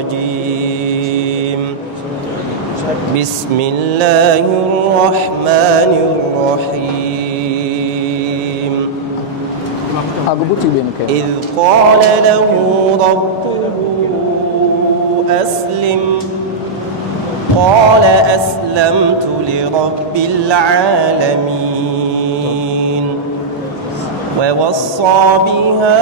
الرجيم بسم الله الرحمن الرحيم إذ قال له ربه أسلم قال أسلمت لرب العالمين ووصى بها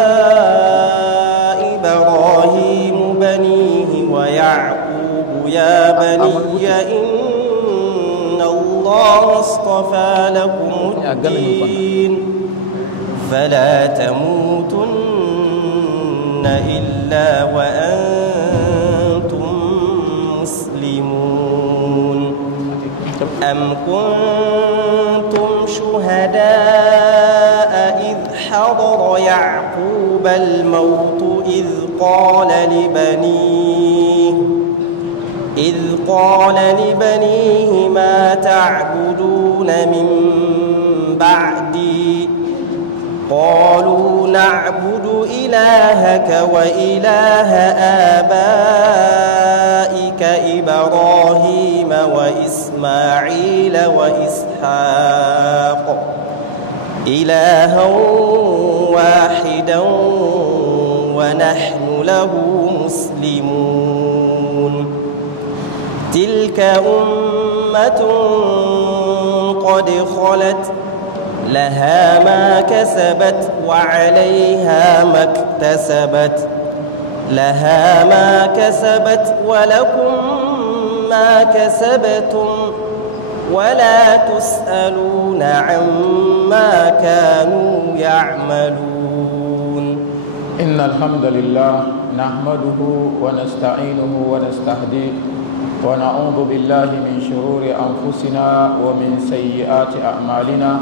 إبراهيم بنيه ويعقوب يا بني إن الله اصطفى لكم الدين فلا تموتن إلا وأنتم مسلمون أم كنتم شهداء إذ حضر يعقوب الموت إذ قال لبنيه ما تعبدون من بعدي قالوا نعبد إلهك وإله آبائك إبراهيم وإسماعيل وإسحاق إلها واحدا ونحن له مسلمون تلك أمة قد خلت لها ما كسبت وعليها ما اكتسبت ولكم ما كسبتم ولا تسألون عما كانوا يعملون إن الحمد لله نحمده ونستعينه ونستهديه ونعوذ بالله من شرور أنفسنا ومن سيئات أعمالنا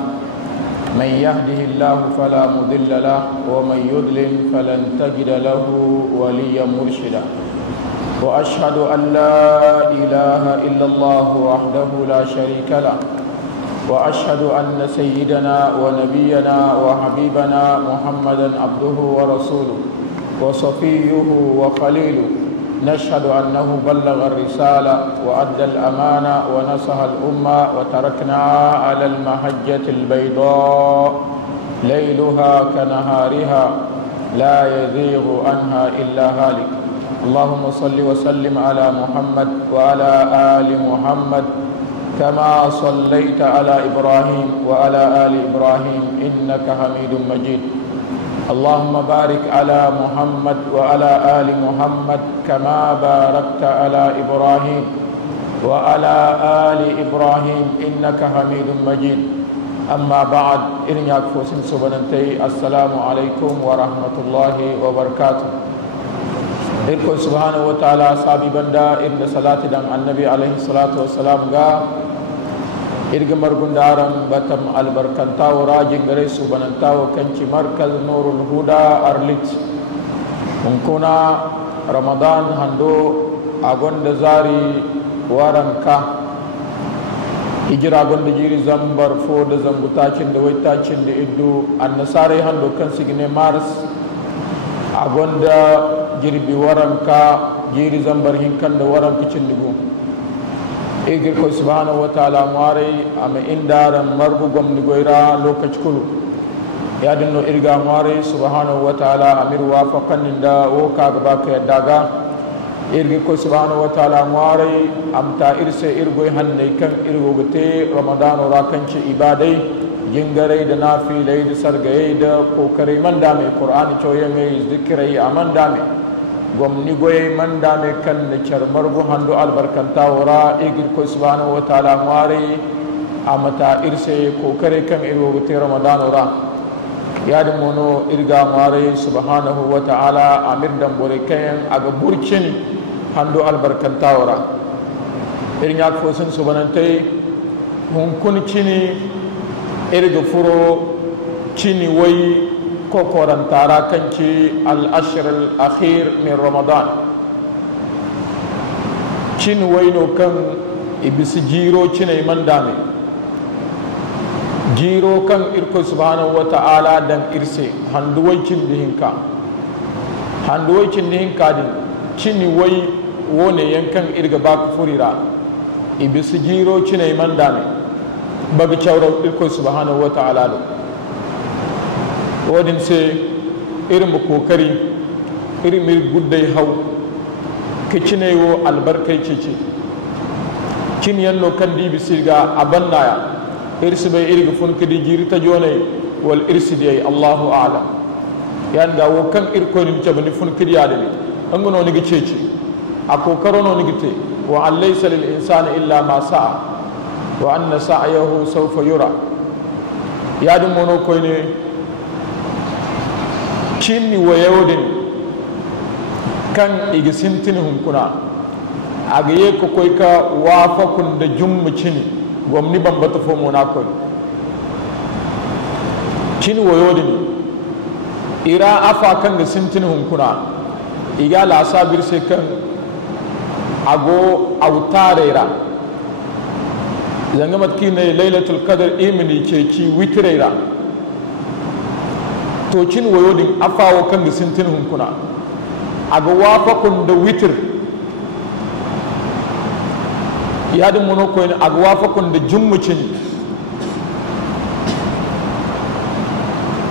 من يهده الله فلا مضل له ومن يضلل فلن تجد له وليا مرشدا وأشهد أن لا إله إلا الله وحده لا شريك له وأشهد أن سيدنا ونبينا وحبيبنا محمدا عبده ورسوله وصفيه وخليله نشهد أنه بلغ الرسالة وأدى الأمانة ونصح الأمة وتركنا على المحجة البيضاء ليلها كنهارها لا يزيغ عنها إلا هالك اللهم صل وسلم على محمد وعلى آل محمد كما صليت على إبراهيم وعلى آل إبراهيم إنك حميد مجيد اللهم بارك على محمد وعلى آل محمد كما باركت على إبراهيم وعلى آل إبراهيم إنك حميد مجيد أما بعد إن يكفوسن سبحانه السلام عليكم ورحمة الله وبركاته إلكو سبحانه وتعالى صابي بندا إن صلاة دم النبي عليه الصلاة والسلام إرجع مرغندارم بتم البركنتاو راجع غريسو بننتاو كنشي مركز نور الهدى أرليت مكونا رمضان هندو أغون دزاري وارنكا هجرة أغون دجيري زمبر فود زمبوتاچن دويتاچن إدو النصاري هندو كنسيغني مارس أغون دا جيري بوارنكا جيري زمبر هنكن دو وارنكا چندگو إيجر كو سبحانه وتعالى ماري أما إندارا مرغو غمني غيرا لوكاچ كلو يادنو إرغا ماري سبحانه وتعالى أمير وافقن إندا وكاغ باك يداغا إرغي كو سبحانه وتعالى ماري أمتا إرسي إرغوي هنني كم إرغو غتي رمضان وراكنش إبادي جنگري دنافي ليد سرغي دا كوكري من دامي قرآن چويمي ذكري أمن دامي gomni goye mandame kan char margo hando albarkanta wora igir ko subhanahu wa ta'ala mari amata irse ko kare kan iro te ramadan wora yadi mono irga mari subhanahu wa ta'ala amir dam bore kan aga burcini hando albarkanta wora irnya ko sun subhanante hun kun chini irga furo chini wai كوكوران تارا كنشي الأشهر الأخير من رمضان چين وينو كم إبس جيرو چين إيمان دامي جيرو كم إركو سبحانه وتعالى دن إرسي هندوي چين دهنكا دين چين وي wone yankan irga baka furira ibisi jiro cine mandane baga cawra irko subhanahu wa ta'ala do wodin se irin mu kokari irin mir guddai hau ke cine wo albarkai cece cin yanno kan dibi sirga abannaya irsi bai irga fun kidi jiri ta jone wal irsi dai Allahu a'lam yan ga wo kan irko ni cabani fun kidi ya dani an gono ni cece a kokaro no ni gite wa laysa lil insani illa ma sa'a wa anna sa'yahu sawfa yura ya dum mono ko ne cinni wayawdin kan igi sintini hunkuna aga ye ko koy ka wafa kun da jummu cini gomni bambata fo mona ko cini wayawdin ira afa kan da sintini hunkuna iga la sabir se kan ago autarera zanga matkine lailatul qadr imini ce ci witrera to cin wayodin afawo kan da sintin hunkuna aga wafa kun da witr yadin mono ko ne aga wafa kun da jummucin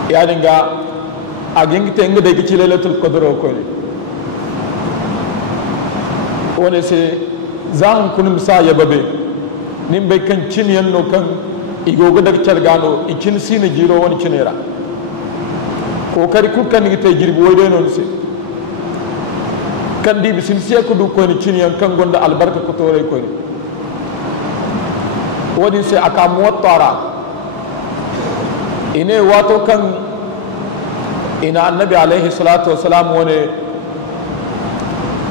yadin ga agin ta inga da kici lailatul qadr ko ne wone se zan kunum sa yababe nin bai kan cin yanno kan igogo da cargano ikin sine jiro wani cinera kokari kukan ni te jirbi woyde non se kan di bisin se ko du ko ni cin yan kan gonda albarka ko tore ko ni wodi se aka muwattara ine wato kan ina annabi alaihi salatu wassalam wone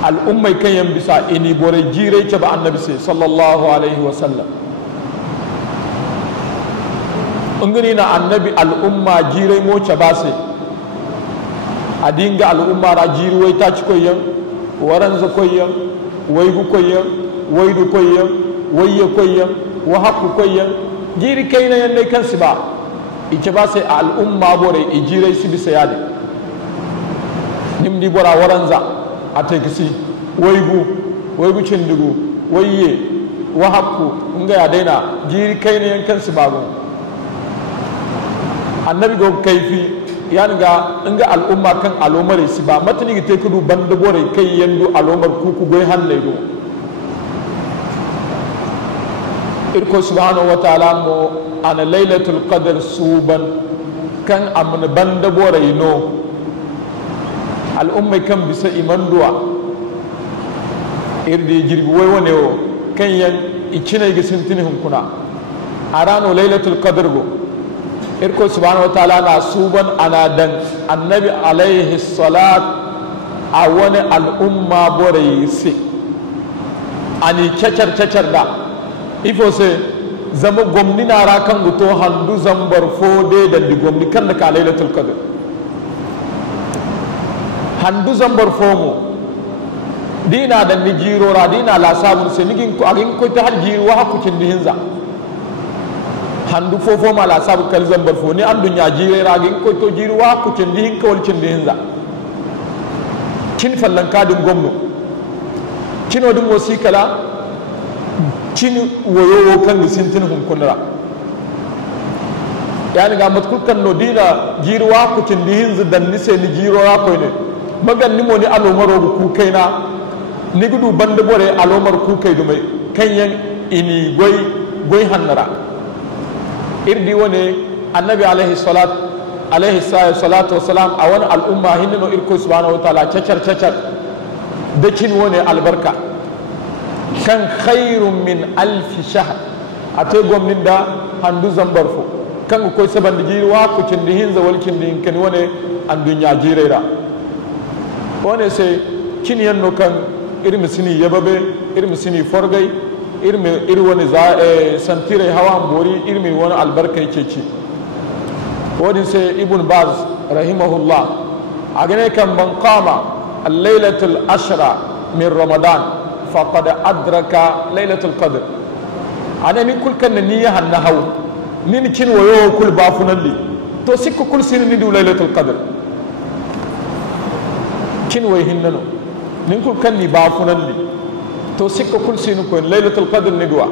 al'ummai kan yan bisa ini bore jirai ce ba annabi sai sallallahu alaihi wasallam ungani na annabi al'umma jirai mo ce ba sai a dinga al'umma ra jiri wai ta ci koyan waran za koyan wai gu koyan wai du koyan wai ya koyan wa haku koyan jiri kai na yanne kansu ba ice ba sai al'umma bore i jirai su bisa yade nimdi bora waran za a tekisi waigu cindigu waiye wahakku nga ya daina jiri kai ne yankan su babu annabi go kaifi ya nga al'umma kan alomare su ba matani te kudu banda bore kai yandu alomar kuku goy hanne do irko subhanahu wa ta'ala mo ana lailatul qadr suban kan amna banda bore no al'umma kan bisa imanduwa irde jirbi wai wane o kan yan icina ga sintini hunkuna a rano lailatul qadr go irko subhanahu wa ta'ala na suban ana dan annabi alaihi salat a wani al'umma bore si ani cacar da ifo se zama gwamni na ra kan guto handu zambar fode da di gwamni kan da ka lailatul qadr handu zambar fomo dina da ni jirora dina la sabun se nigin ko agin ko ta har jiro wa ku cin dihinza handu fofo ma la sabu kal zambar fo ni andu nya jirera agin ko to jiro wa ku cin dihin ko cin dihinza cin fallan kadin gomno cin odin wasikala cin woyo kan sintin hun kunra yani ga matkul kan no dina jiro wa ku cin dihinza dan ni se ni jirora ko ne magan ni mo ni alomaro ku kaina ni gudu bande bore alomar ku kai dumai kanyan ini goy hannara irdi wone annabi alaihi salatu wassalam a wani al'umma hinno irko subhanahu wa ta'ala cacar da kin wone albarka kan khairun min alfi shahr ate gomnin da handu zambarfo kan ko saban diji wa ku cin dihin zawal kin din kan wone an dunya jirera wone sai kin yanno kan irmi sini yababe irmi sini forgai iri wani santire hawan bori irmi wani albarka yake ci wani sai ibn baz rahimahullah a gane kan man kama al-lailatul ashra min ramadan faqad adraka lailatul qadr ana min kul kan niyya hanna haw min kin wayo kul bafunalli to sikku kul sirni du lailatul qadr kin way hinnano nin kul kan ni ba funan ni to sikka kul sinu ko lailatul qadr ni duwa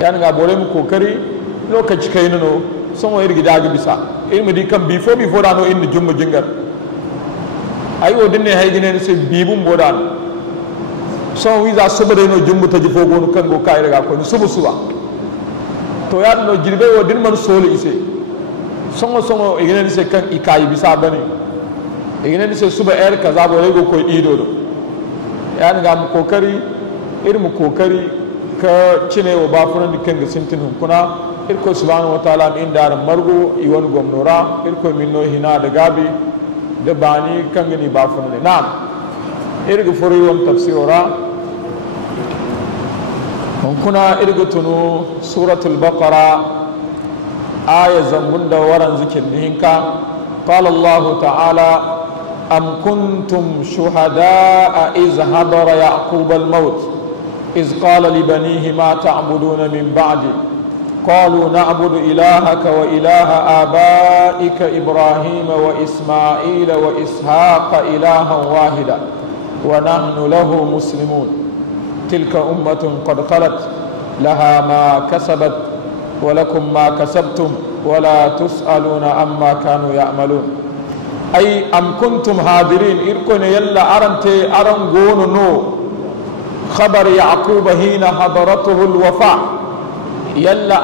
yan ga bore mu kokari lokaci kai no son wa irgi daga bisa ilmi di kan before da no indi jumma jingar ay o dinne hay gine se bibum bodan son wiza subade no jummu taji fo gonu kan go kai daga ko ni suba to ya no jirbe o din man solo ise songo igine se kan ikayi bisa bane igine se suba kaza bore go ko ido do ya ga mu kokari irin kokari ka cine wa bafunan dukkan ga sintin kuna irko subhanahu wataala min dar margo iwan gomnora irko minno hina da gabi da bani kan gani bafunan ne na'am irga furi won tafsira kuna irga tunu suratul baqara aya zambun da waran zikin hinka qala allah ta'ala am kuntum shuhada'a iz hadara yaqub al-maut إذ قال لبنيه ما تعبدون من بعدي قالوا نعبد إلهك وإله آبائك إبراهيم وإسماعيل وإسحاق إلها واحدا ونحن له مسلمون تلك أمة قد خلت لها ما كسبت ولكم ما كسبتم ولا تسألون عما كانوا يعملون أي أم كنتم حاضرين إركن يلا أرنتي أرنغون نو خبر يعقوب حين حضرته الوفاء يلا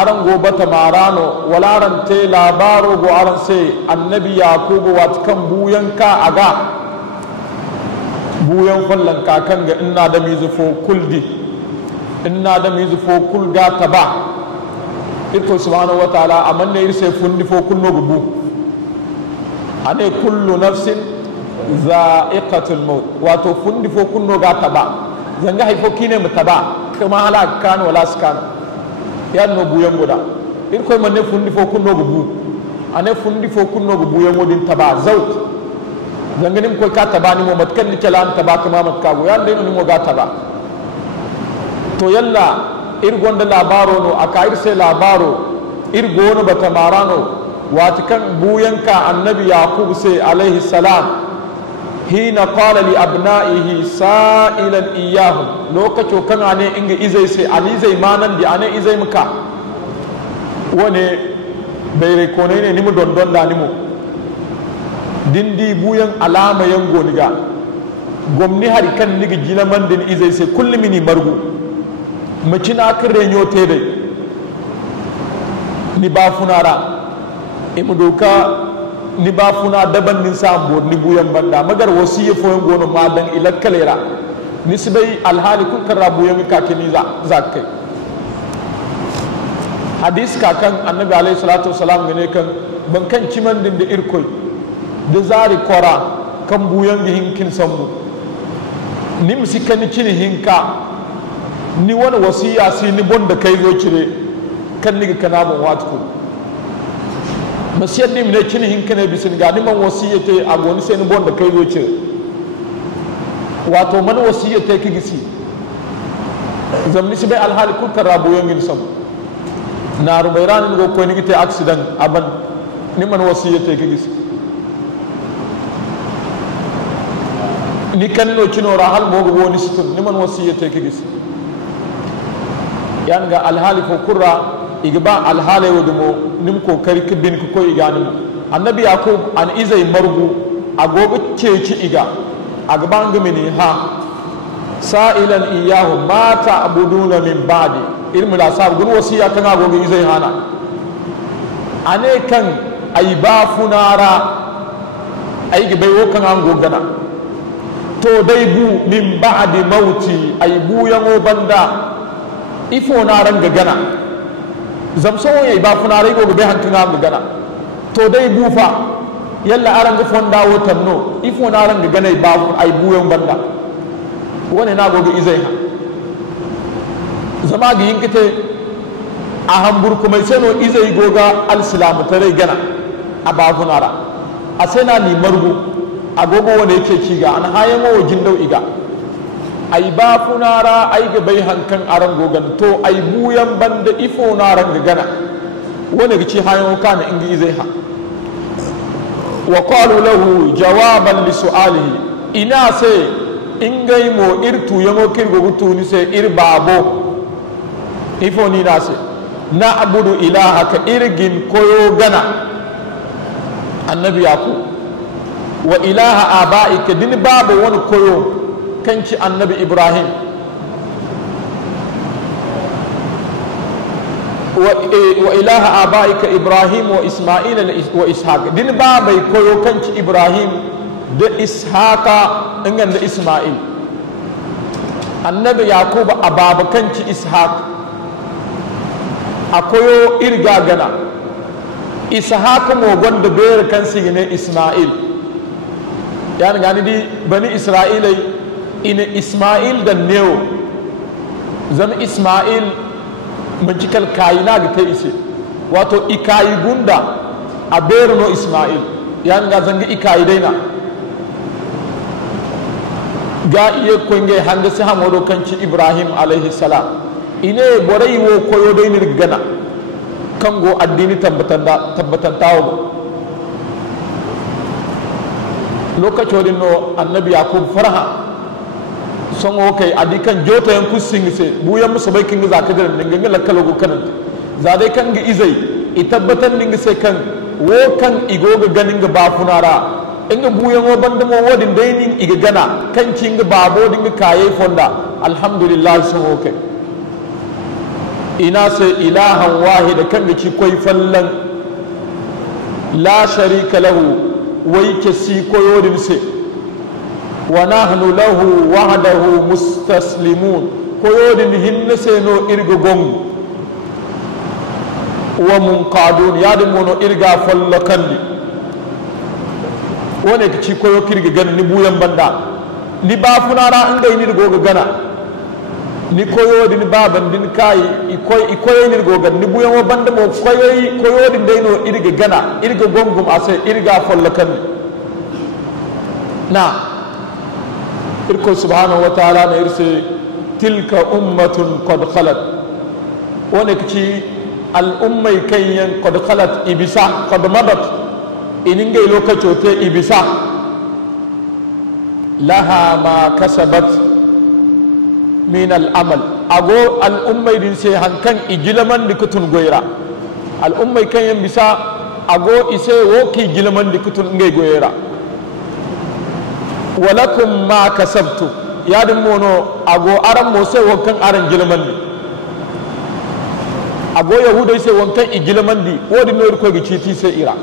أرنغو بتمارانو ولا أرنتي لابارو غو أرنسي النبي يعقوب واتكم بوينكا أغا بوين فلنكا كنغ إنا دم يزفو كل دي إنا دم يزفو كل غا تبا إركو سبحانه وتعالى أمن يرسي فندي فو كل نغبو أني كل نفس za'iqatul maut wato fundi fo kunno ga taba zanga hay fo kine mutaba kama hala kan wala skan ya no buyan goda ir koy manne fundi fo kunno go bu ane fundi fo kunno go buyan modin taba zaut zanga nim koy ka taba ni mo matkan ni calan taba kama mat kago ya ndeno ni mo ga taba to yalla ir gonda labaro no aka ir se labaro ir gono batamarano watikan buyanka annabi yaqub se alaihi salam حين قال لأبنائه سائلا إياهم لو كتو كان عني إنجي إزاي سي علي زي مانن دي عني إزاي مكا وني بيريكونين نمو دون دا نمو دين دي بوين علامة ينغو نغا غمني هاري كان نغي جينا من دين إزاي سي كل مني مرغو مچنا كرينيو تيدي نبافنارا إمدوكا ni ba funa daban nin sambo ni buyan banda magar wasiye foyen gono ma dan ila kalera ni sibai alhali kun karra buyan ka kini za kai hadis ka kan annabi alayhi salatu wasalam ne kan ban kan ciman din da irkoi da zari kora kan buyan gi hinkin sambu ni musikan cini hinka ni wani wasiya si ni bonda kai zo cire kan ni kana bon watku masiyar dim ne cini hinkane bisin ga niman wasiyete a goni sai ni bonda kai zo cire wato man wasiyete ki gisi zamni sibai alhali kun karabu yangin sam na rumairan go ko ni gite accident aban niman wasiyete ki gisi ni kan no cino ra hal mo go woni situn niman wasiyete ki gisi yanga alhali ko kurra igba alhale wodumo nim ko kari kibin ko igani annabi yakub an izai margu agogo ceci iga agba ngmini ha sa'ilan iyahu ma ta'buduna min ba'di ilmu la sab gun wasiya kan agogo izai hana ane kan ay ba funara ay gibai wo kan an gogana to dai bu min ba'di mauti ay bu yango banda ifo na ranga gana zamso yayi ba funare go be hankina mu gana to dai bufa yalla aranga fonda wotan no ifo na ranga gana ba ay buyon banda woni na go izai ha zama gi yinkite a hambur kuma sai no izai goga al-islam tare gana a ba funara a sai na ni margu agogo wanda yake ciga an hayan wo jindau iga ai ba funara ai ga bai hankan aran gogan to ai buyan banda ifo na ran gana wani gici hayo kana ingi zai ha wa qalu lahu jawaban li su'alihi ina se ingai mo irtu yamo kirgo gutuni se ir babo ifo ni na se na abudu ilahaka irgin koyo gana annabi yaqub wa ilaha abaika din babu wani koyo kanci annabi ibrahim wa ilaha abaika ibrahim wa isma'il wa ishaq din babai koyo kanci ibrahim da ishaqa ingan da isma'il annabi yaqub ababa kanci ishaq akoyo irga gana ishaq mo gonda ber kan sigine isma'il yani gani di bani isra'ilai ina isma'il da neo zama isma'il mancikal kayina ga ta ise wato ikayi gunda a berno isma'il yani ga zanga ikayi daina ga iya kwenge hanga si hamodo kanci ibrahim alaihi salam ine borai wo koyo dainir gana kango addini tabbatantawo lokacin no annabi yakub farha son kai adikan jota yan kusin se buyan musu bai kin za ka da ninga la kalo kanan za dai kan ga izai i tabbatan ninga se kan wo kan igoga ganin ga bafunara inga buyan wo banda mo wodin dai nin iga gana kan kin ga babo dinga kaye fonda alhamdulillah son kai ina se ilahan wahida kan ga ci koi fallan la sharika lahu wai ke si koyorin se wa nahnu lahu wahdahu mustaslimun koyorin hinne se no irga gongu wa munqadun yadin mono irga falla kandi wone ke ci koyo kirga gan ni buyan banda ni ba funara inda ni goga gana ni koyodin baban din kai ikoy ni goga ni buyan wo banda mo koyodin dai no irga gana irga gongum ase irga falla kandi na irko subhanahu wa ta'ala na irse tilka ummatun qad khalat wone kici al ummai kayyan qad khalat ibisa qad madat ininga lokaco te ibisa laha ma kasabat min al amal ago al ummai din se hankan ijilaman dikutun goyra al ummai kayyan bisa ago ise woki jilaman dikutun ngay goyra walakum ma kasabtu yadin mono ago aran mo sai wankan aran gilmandi ago yahudai sai wankan igilmandi wodi no ko gi citi sai ira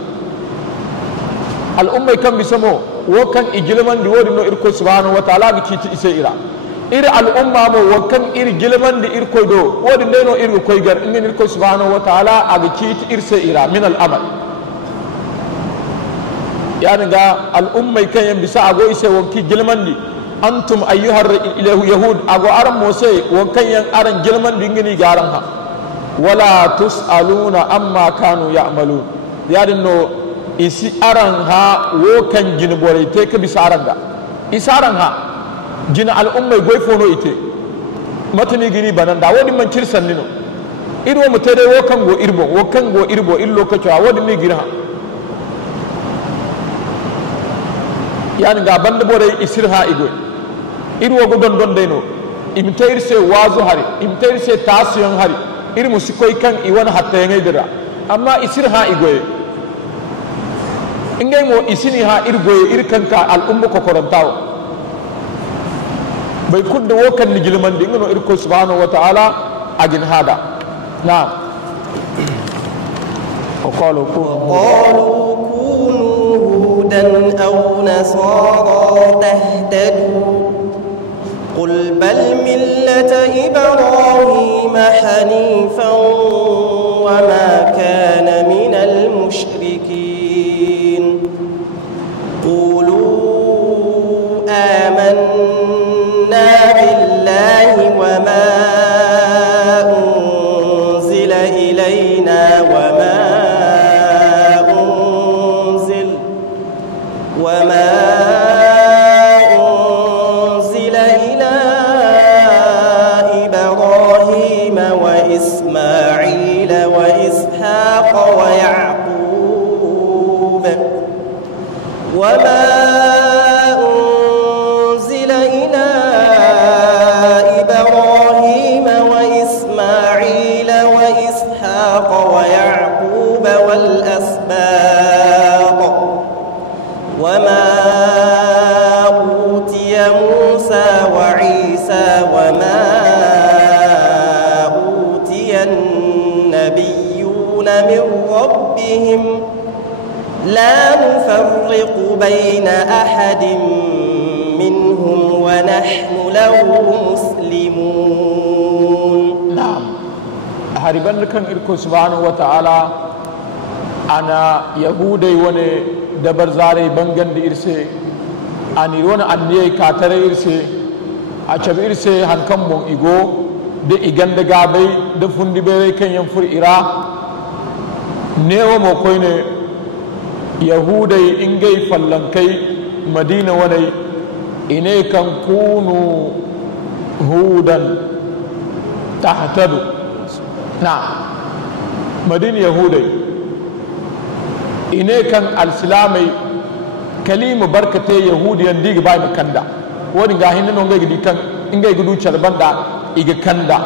al ummai kan bisamo wankan igilmandi wodi no irko subhanahu wa ta'ala gi citi sai ira ira al umma mo wankan ir gilmandi irko do wodi no irko koy gar inin irko subhanahu wa ta'ala agi citi ir sai ira min al amal yani ga al'ummai kan yan bisa ago ise wanki gilmandi antum ayyuhar yahud ago aran mose wankan yan aran gilmandi ngini garan ha wala tusaluna amma kanu ya'malun yadin no isi aran ha wo kan jin bore te ka bisa aran ga isaran ha jin al'ummai goifono ite matani gini banan da wodi man cirsan nino irwo mutere wo kan go irbo illo ka cewa wodi ni girha yani ga bande bore isirha igo irwo go don dayno imtayir se wazu hari imtayir se tasiyon hari ir musikoy kan iwan hatta ngay dira amma isirha igo ingay mo isini ha irgo ir kanka al ummu ko korontaw bay kudde wo kan ligilman di ngono irko subhanahu wa ta'ala agin hada na وقالوا كونوا هودا أو نصارى تهتدوا قل بل ملة إبراهيم حنيفا وما كان من المشركين قولوا آمنا بالله وما أنزل إلينا وما أنزل إلى إبراهيم وإسماعيل وإسحاق ويعقوب وما الأسباط وما أوتي موسى وعيسى وما أوتي النبيون من ربهم لا نفرق بين أحد منهم ونحن له مسلمون. نعم هاربان كان إركو سبحانه وتعالى أنا يهودي وني دبر زاري بنغن دي إرسي أني رونا أني كاتري إرسي أشاب إرسي هنكم بون إيغو دي إيغن دغابي دفن دي بيوي كن ينفر إرا نيو موكويني يهودي إنجي فلنكي مدينة وني إني كان كونوا هودا تحتدوا. نعم مدينة يهودي إني كان السلامي كلمة بركة يهودي ينديك باي مكاندا ودي غاهين نونغي دي كان إنجي غدو چرباندا إيغا كاندا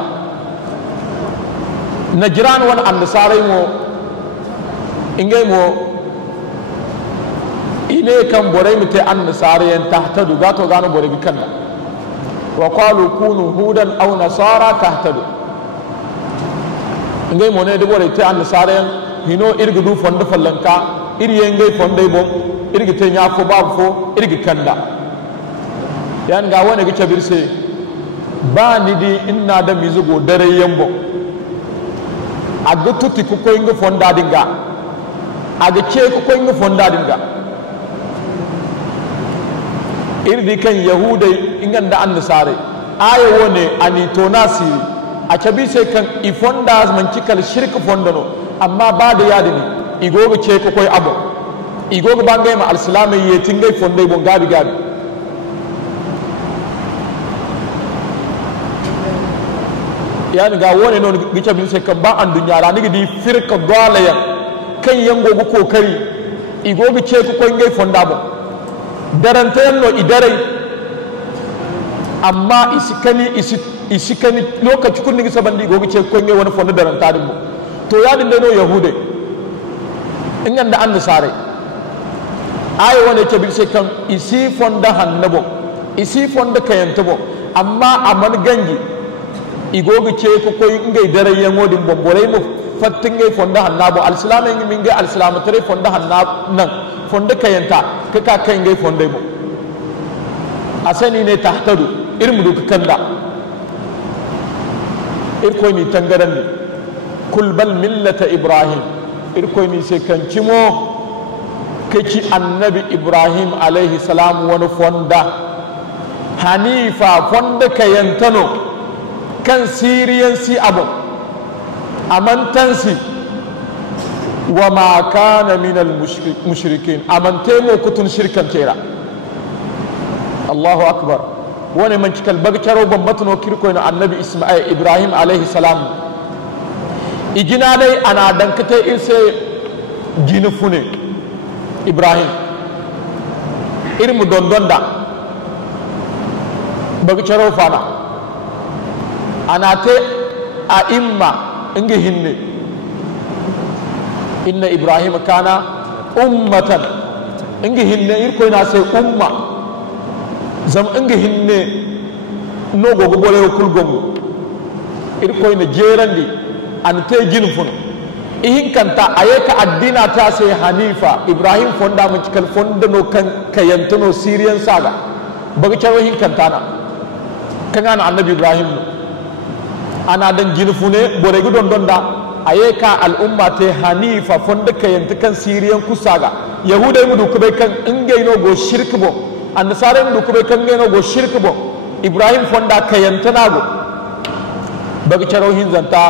نجران وان النصارى مو إنجي مو إني كان بوري متي النصارى تحتدوا غاتو غانو بوري بكاندا وقالوا كونوا هودا أو نصارى تحتدوا ngay mo ne de bore te an sare hino irgu du fonde fallanka iri ngay fonde bon irgu te nya fo babu fo irgu kanda yan ga wona gi cabirse ba ni di inna da mizugo dare yambo aga tuti ko koy nga fonda dinga aga ce ko koy nga fonda dinga irdi kan yahudai inganda an sare ayo wone ani to nasiri a cabi sai kan ifonda man cikal shirka fondano amma ba da yadi ne igoga ce ko koy abo igoga bangay ma alislamai ye tingay fondai bon gabi gabi yani ga wone non gi cabi sai kan ba an dunya ra nigi di firka gwalaya kan yango go kokari igoga ce ko koy ngay fonda bo darantayan no idare amma isikani lokaci kun nigi sabandi gogi ce ko nge wani fonda daranta din to ya din no yahude ingan da an sare ayi wani ce bi sai kan isi fonda hannabo isi fonda kayantabo amma aman gangi igogi ce ko koy nge dare yangodin bombore mu fattin nge fonda hannabo alislamai ngi minge alislamu tare fonda hannab nan fonda kayanta kaka kai nge fonda mu asani ne tahtadu irmu du kanda irkoy mi tangaran ne kul bal millata ibrahim irkoy mi sai kan cimo kaki annabi ibrahim alaihi salam wani fonda hanifa fonda kayantano kan siriyan si abu amantansi wa ma kana min al mushrikin amantemo kutun shirkan kera Allahu akbar wani man cikal bagcaro bambatno kirko na annabi isma'il ibrahim alaihi salam igina dai ana dankate irse gini fune ibrahim irmu dondonda bagcaro fana anate a imma inga hinne inna ibrahim kana ummatan inga hinne irko na sai umma zam inga hinne no gogo bole kul gongo ir koy na jerandi an te jin fun ihin kanta ayeka addina ta sai hanifa ibrahim fonda mun cikal fonda no kan kayantuno syrian saga baga charo hin kanta na kanga na annabi ibrahim no ana dan jin fune bore gu don donda ayeka al umma te hanifa fonda kayantu kan syrian kusaga yahudai mu du kube kan ingay no go shirk bo annasare mu dukube kangeno go shirk bo ibrahim fonda kayantana go bagi charo hinzanta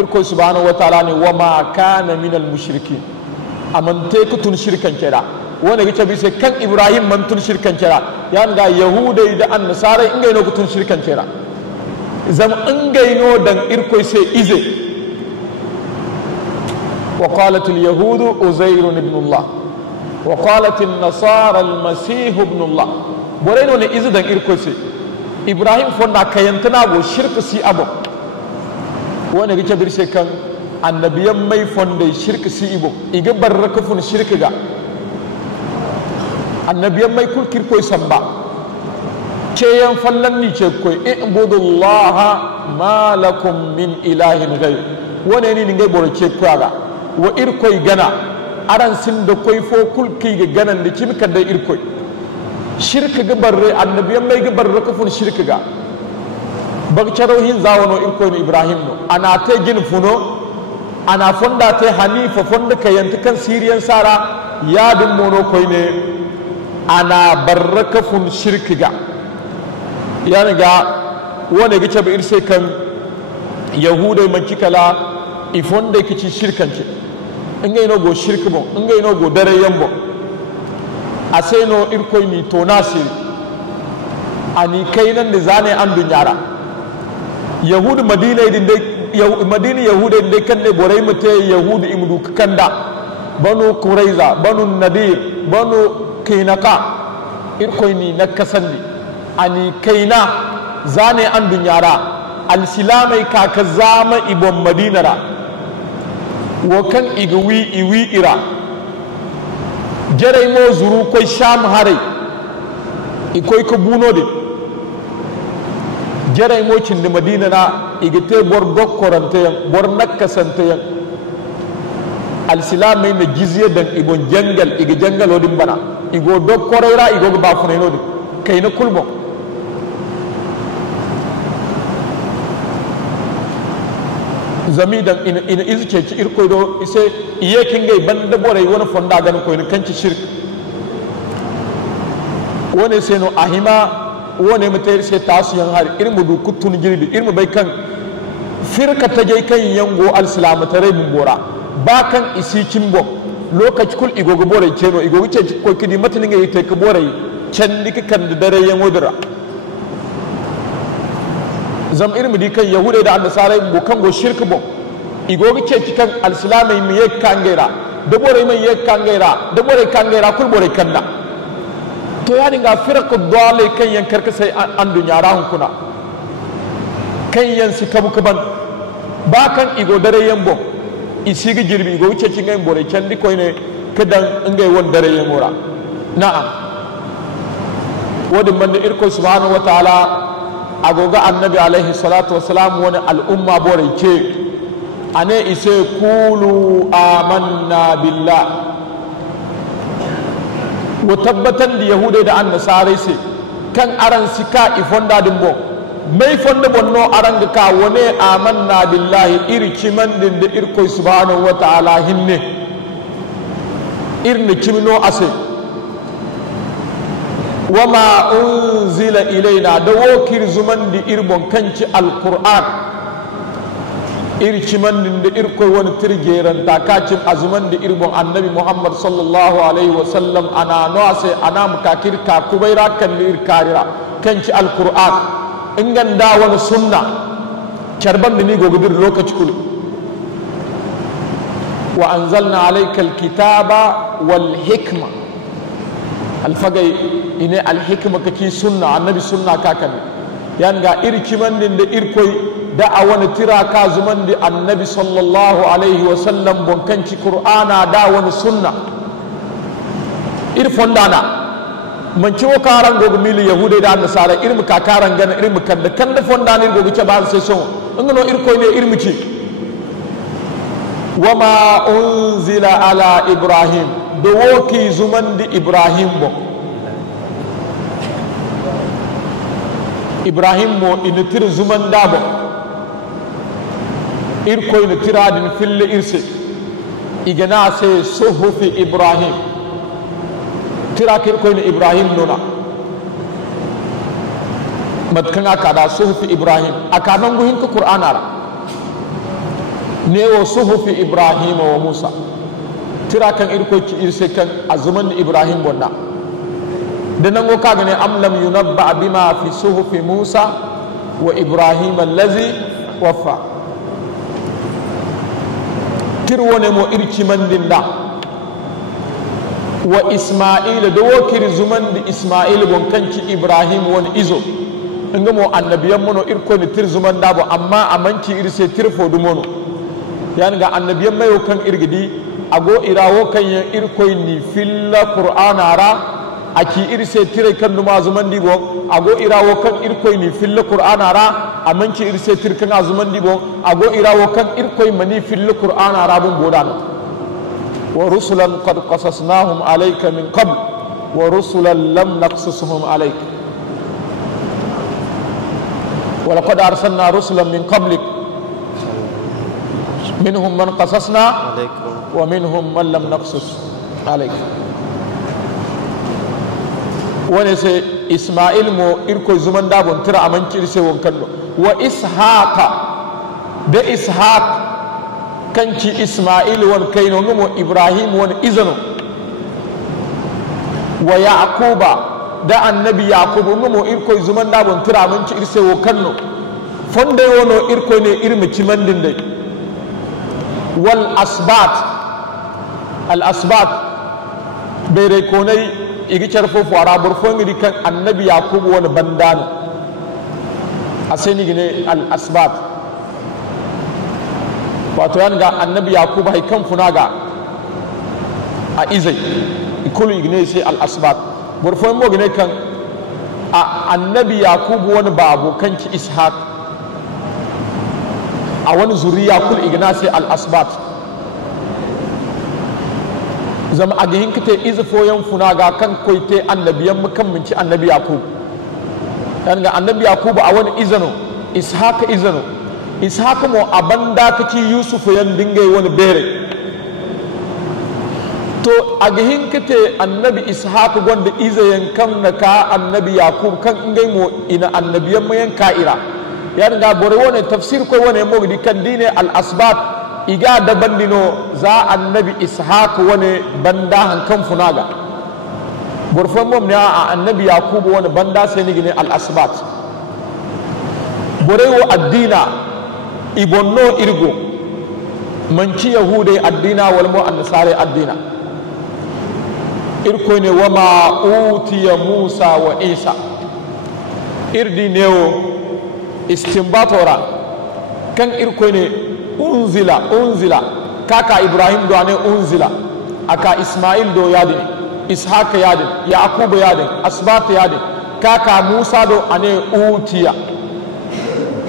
irko subhanahu wa ta'ala ne wama kana min al mushrikin amante ku tun shirkan kera wona gice bi sai kan ibrahim man tun shirkan kera yan ga yahudai da annasare ingayno ku tun shirkan kera zam ingayno dan irko sai ize wa qalat al yahud uzair ibn allah وقالت النصارى المسيح ابن الله بورينو ne izidan irkose ibrahim fonda kayantana go shirka si abo wona gice birse kan annabiyan mai fonde shirka si ibo iga barraka fun shirka ga annabiyan mai kulkir koy samba ceyan fallan ni ce koy ibudullaha ma lakum min ilahin ghayr wone ni ngay boro ce koyaga wa irkoy gana aran sin da koy fo kulki ga ganan da kimi kadda irkoy shirka ga barre annabiyan mai ga barraka fun shirka ga bagcaro hin zawano irkoy no ibrahim no ana te gin funo ana fonda te hanifa fonda kayanti kan siriyan sara yadin mono koy ne ana barraka fun shirka ga yani ga wone ga cabe irse kan yahudai manci kala ifon da kici shirkance in ga ino go shirka bon in ga ino go dare yambo aseno irkoy ni to nasiri ani kainan da zane an dunyara yahudu madina din dai madina yahudu din dai kan ne borai mute yahudu imdu kanda banu quraiza banu nadir banu kinaka irkoy ni nakasandi ani kaina zane an dunyara alsilamai kaka zama ibon madinara wakan igwi iwi ira jarai mo zuru koy sham hare ikoy ko buno de jarai mo cinde madinara igite bor dokkorante bor nakasante alsilamai na jizye dan ibon jangal igi jangal odin bana igo dokkorera igo ba funeno de kayna kulmo zamidan ina izike ci irko do ise iye kingai banda borai wani fonda gan ko ni kanci shirk wone seno ahima wone mutayir se tasu yan har irmu du kutun girbi irmu bai kan firka ta je kan yango alislam tare mun bora ba kan isi kimbo lokaci kul igogo borai ceno igogo ce ko kidi matani ngai te ka borai can dika kan da dare yan wodira zam irmi di kan yahude da annasara go kan go shirka bo igogi ce cikan alislamai mi ye kangera da bore mai ye kangera da bore kangera kul bore kanna to ya dinga firqa dole kan yan karka sai an dunya rahun kuna kan yan si kabu kaban ba kan igo dare yan bo isigi jirbi igo ce cikan bore can di koy ne kadan ngai won dare yan mura na'am wadin banda irko subhanahu wa ta'ala agoga annabi alaihi salatu wasalam wani al'umma bore ke ane ise kulu amanna billah wa tabbatan da yahudai da annasarai sai kan aran sika ifonda dimbo mai fonda bonno aran ga ka wani amanna billahi irki man din da irko subhanahu wa ta'ala hinne irne kimno ase wama unzila ilaina da wokir zuman di irbon kanci alquran irci man da irko wani tirgeran takacin azuman da irbon annabi muhammad sallallahu alaihi wasallam ana nose ana mukakir ka kubaira kan lir karira kanci alquran ingan da wani sunna karban da ni gogudir lokaci kulu wa anzalna alayka alkitaba wal hikma alfagai ine alhikma kaki sunna annabi sunna kakane yanga irki mandin da irkoi da a wani tira ka zuman da annabi sallallahu alaihi wasallam bonkanci qur'ana da wani sunna irfon dana man ciwo karan gogo mili yahude da nasara irmu ka karan gana irmu kan da fondana irgo ce ba sai son ngano irkoi ne irmu ci wama unzila ala ibrahim da woki zuman di ibrahim bo ibrahim mo ina tir zuman dabo irko ina tiradin fille irse igana se suhufi ibrahim tira kirko ina ibrahim nuna matkan aka da suhufi ibrahim aka nan guhin ka qur'ana ne wo suhufi ibrahim wa musa tira kan irko ci irse kan azuman ibrahim bonna da nan go kaga ne am lam yunabba bima fi suhufi musa wa ibrahim allazi waffa kirwone mo irci mandin da wa isma'ila da wokir zuman di isma'il bon kanci ibrahim woni izo nga mo annabiyan mono irko ni tir zuman da bo amma amanci irse tir fodu mono yani ga annabiyan mayo kan irgidi ago irawo kan ya irkoy ni filla qur'ana ra aki irse tire kan duma azuman dibo ago irawo kan irkoy ni filla qur'ana ra amanci irse tir kan azuman dibo ago irawo kan irkoy mani filla qur'ana ra bun bodana wa rusulan qad qasasnahum alayka min qabl wa rusulan lam naqsusuhum alayka wa laqad arsalna rusulan min qablik minhum man qasasna wa minhum man lam naqsus alayka wani sai isma'il mo irko zuman dabon tira amanci irse won kallo wa ishaqa da ishaq kanci isma'il won kaino ngumo ibrahim won izano wa yaquba da annabi yaqub ngumo irko zuman dabon tira amanci irse won kallo fonde wono irko ne irmi cimandin dai wal asbat al asbat bere konai igi carfo fara burfon gidi kan annabi yakubu wani bandano a sai ni gine al asbat wato yan ga annabi yakubu hay kan funaga a izai ikulu igine sai al asbat burfon mo gine kan a annabi yakubu wani babu kanki ishaq a wani zuriya kul igina sai al asbat zama a gihin kite izifoyen funa ga kan koite annabiyan mukammanci annabi yakub yan ga annabi yakub a wani izano ishaka mo abanda kake yusuf yan dingai wani bere to a gihin kite annabi ishaka gwanda izayen kan na ka annabi yakub kan ingai mo ina annabiyan mayan ka'ira yan ga bore wani tafsir ko wani mo di kan dine al asbat iga da bandino za annabi ishaq wani banda hankan funaga burfan mom ne a annabi yakubu wani banda sai ni gine al asbat borewo addina ibonno irgo manci yahudai addina wal mu annasare addina irko ne wa ma utiya musa wa isa irdi newo istimbatora kan irko ne unzila kaka ibrahim do ane unzila aka ismail do yadin ishaq yadin yaqub yadin asbat yadin kaka musa do ane utiya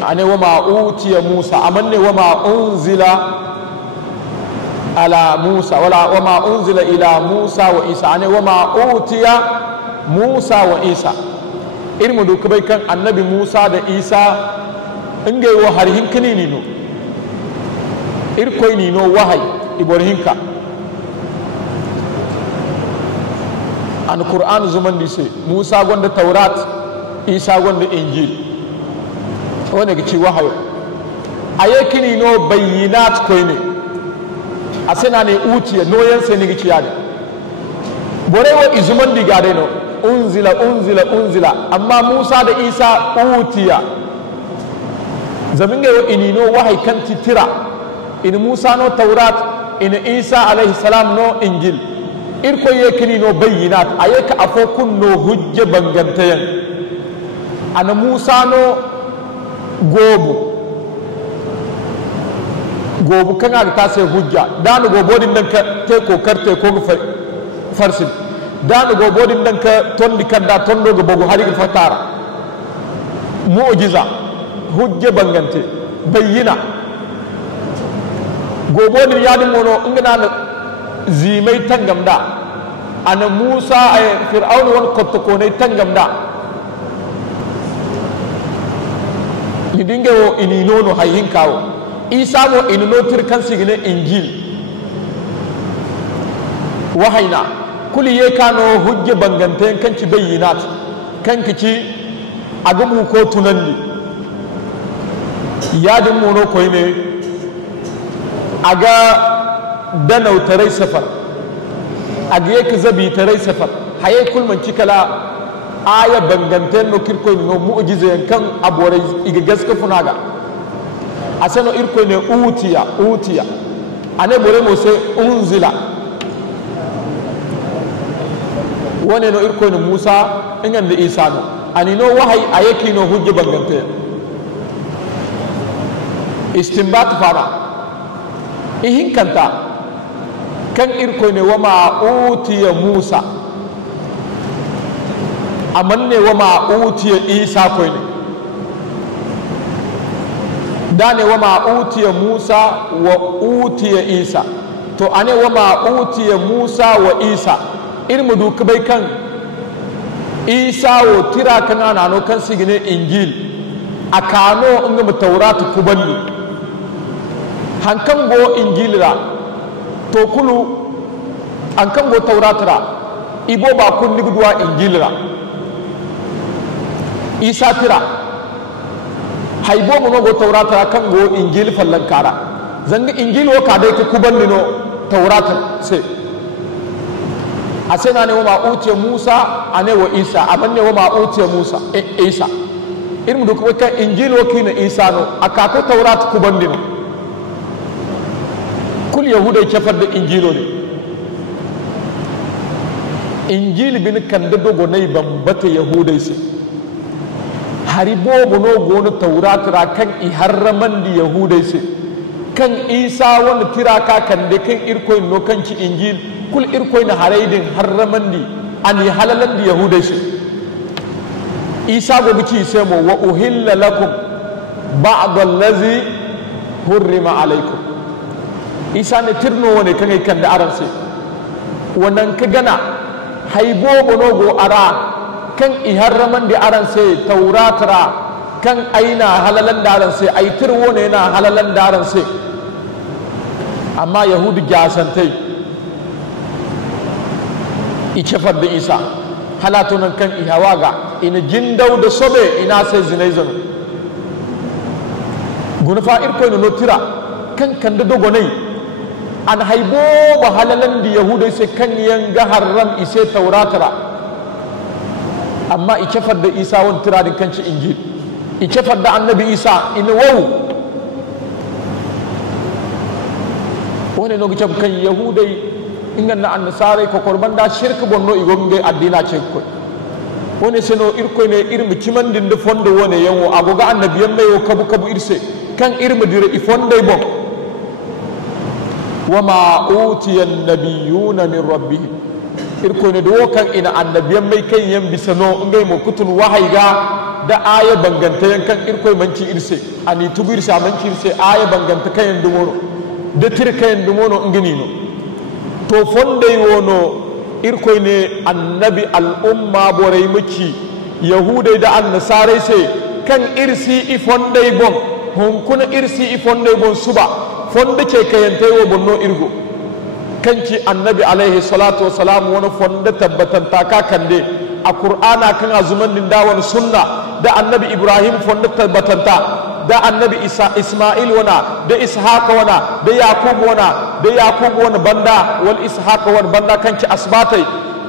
ane wama utiya musa amanne wama unzila ala musa wala wama unzila ila musa wa isa ane wama utiya musa wa isa irmu do kubai kan annabi musa da isa ingai wo har hinkini ni no irkoy ni no wahay iborhinka an qur'an zuman dise musa gonda taurat isa gonda injil wone gici wahayo ayekini no bayyinat koyne asena ne utiya no yanse ni gici yade borewo izuman digade no unzila amma musa da isa utiya zaminga yo inino wahay kan titira in musa no taurat in isa alayhi salam no injil irko yekini no bayyinat ayeka afokun no hujje bangantayan ana musa no gobu kan aka ta sai hujja danu gobodin dan ka te ko karte ko farsin danu gobodin dan ka tondi kadda tondo go bogo hari fatara mu'jiza hujje bangante bayyina gobodin yadin mono ingana na zimai tangamda ana musa ay fir'aun won kotto ko ne tangamda lidinge wo ini nono hayyin kawo isa mo ini notir kan sigine injil wahayna kuli ye kano hujje bangante kan ci bayyinat kan kici agamu ko tunandi yadin mono ko ne aga danau tarai safar aga yake zabi tarai safar haye kulman cikala aya banganten no kirko no mu'jiza kan abore iga gaska funaga asano irko ne utiya ane bore mo se unzila wone no irko ne musa ingan da isa no ani no wahay ayeki no hujja bangante istinbat fara ihin kanta kan irko ne wa ma'utiya Musa amanne wa ma'utiya Isa ko ne da ne wa ma'utiya Musa wa utiya Isa to ane wa ma'utiya Musa wa Isa irmu duka bai kan Isa wo tira kan anano kan sigine injil akano nga tawrat kuballi hankan go injil ra to kulu hankan go tawrat ra ibo ba kun nigduwa injil ra Isa tira haibo mo go tawrat ra kan go injil fallan kara zanga injil wo ka dai ku kuballi no tawrat sai asena ne wa ma'utiya Musa ane wa Isa abanne wa ma'utiya Musa Isa irmu duk wata injil wa kina Isa no akako tawrat ku bandino kul yahuda ke fadda injilo ne injil bin kan da dogo nay bambata yahudai sai haribo no gono tawrat ra kan i harraman di yahudai sai kan Isa wani tiraka kan de kan irko no kan ci injil kul irkoy na haraidin harramandi ani halalandi yahudai shi Isa go bici sai mo wa uhilla lakum ba'd allazi hurrima alaikum Isa ne tirno wone kan kan da aran sai wannan ka gana haibo bono go ara kan i harramandi aran sai tauratra kan aina halalan daran sai ai tirwo ne na halalan daran sai amma yahudi jasantai icefar da Isa halatunan kan ihawaga ina jindau da sobe ina sai zinai zanu gunufa irko ina notira kan kan da dogonai an haibo ba halalan da yahudai sai kan yanga haram ise tauratara amma icefar da Isa wani tira din kanci injil icefar da annabi Isa ina wau wani lokacin kan yahudai ingan na annasarai ko korban da shirka bonno igonge addina ce ko woni seno irko ne irmi cimandin de fondo wone yawo agoga annabiyan mai kabu kabu irse kan irmi dire ifonde bon wama utiya annabiyuna min rabbihim irko ne do kan ina annabiyan mai kan yan bisano ngai mo kutun wahaiga da aya banganta yan kan irko manci irse ani tubir sa manci irse aya banganta kan yan dumono de tirka yan dumono ngini no to fondai wono irkoy ne annabi al'umma borai maki yahudai da annasarai sai kan irsi i fondai bon hunkuna irsi i fondai bon suba fonda ke kayantai wo bonno irgo kanci annabi alaihi salatu wassalam wani fonda tabbatan taka kande a qur'ana kan azuman din da wani sunna da annabi ibrahim fonda tabbatanta da annabi Ismail wana da Ishaq wana da Yaqub wana banda wal Ishaq wana banda kanci asbatai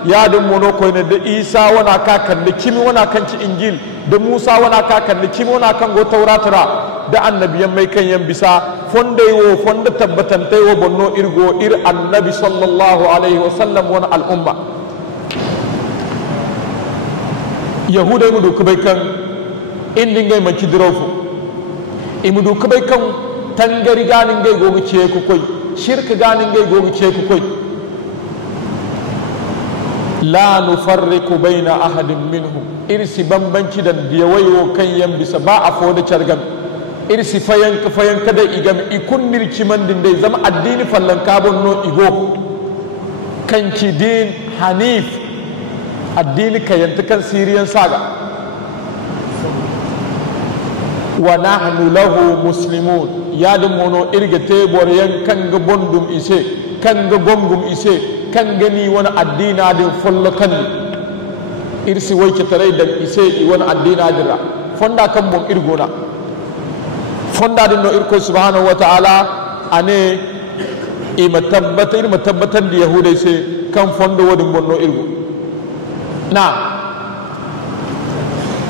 ya dum mono ko ne da Isa wana ka kan da kimi wana kanci injil da Musa wana ka kan da kimi wana kan go tauratara da annabiyan mai kan yan bisa fonde wo fonda tabbatantai wo bonno irgo ir annabi sallallahu alaihi wasallam wana al umma yahudai mu du kubai kan indin gai manci dirofu imudu kabai kan tangari ganin gai gogi ce ku koi shirka ganin gai gogi ce ku koi la nufarriqu baina ahadin minhum irsi bambanci da diyawayo kan yan bisa ba a foda cargam irsi fayan kada igam ikunnir cimandin dai zama addini fallan kabon no igo kanci din hanif addini kayanta kan siriyan saga wa nahnu lahu muslimun ya dum mono irga tebor yan kan ga bondum ise kan ga gongum ise kan gani wani addina din follo kan irsi wai ke tare da ise i wani addina dira fonda kan bom irgona fonda din no irko subhanahu wa ta'ala ane i matabbatan da yahudai sai kan fondo wadin bonno irgo na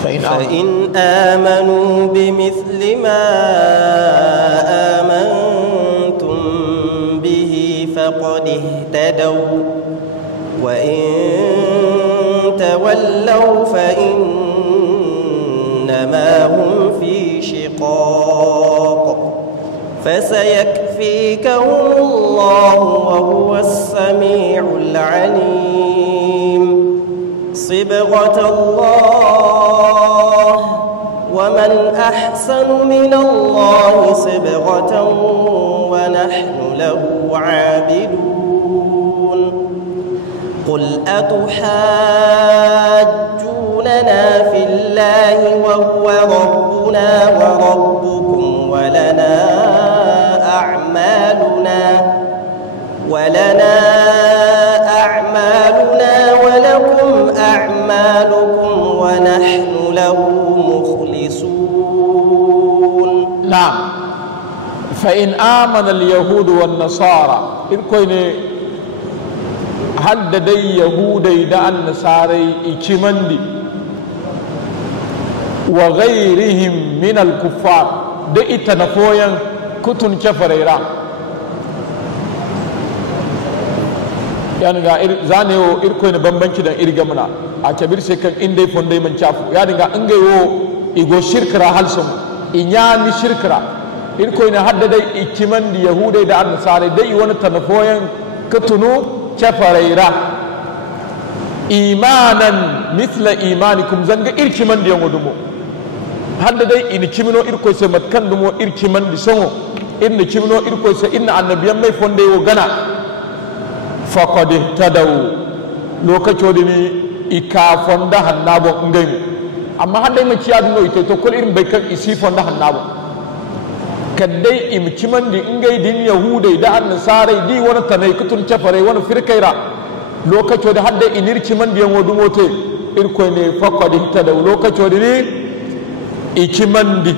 فإن آمنوا بمثل ما آمنتم به فقد اهتدوا وإن تولوا فإنما هم في شقاق فسيكفرون فسيكفيكهم الله وهو السميع العليم صبغة الله ومن أحسن من الله صبغة ونحن له عابدون قل أتحاجوننا في الله وهو ربنا وربكم ولنا أعمالنا ولكم أعمالكم ونحن له مخلصون. نعم. فإن آمن اليهود والنصارى إركوين هل دي يهودي دا النصارى إكمندي وغيرهم من الكفار دي تنفويا كتن كفريرا yani ga zane wo irko ne bambanci da irgamna a kabir sai kan inda fondai man chafu yani ga inga yo igo shirkra halsum inyani shirkra irko ne hadda dai ikiman di yahudai da annasare dai wani tanafoyan katunu chafaraira imanan mithla imanikum zanga irkiman di yangodumo hadda dai in kimino irko sai matkan dumo irkiman di songo inna kimino irko sai inna annabiyan mai fondai wo gana faqad ihtadaw lokaco dini ika fonda hannabo ngay amma hande ma ciya no ite to kol irin bai kan isi fonda hannabo kadai im cimandi ngay din yahudai da annasarai di wani tanai kutun cafare wani firkaira lokaco da hadda inir cimandi yan wodu mote irko ne faqad ihtadaw lokaco dini ikimandi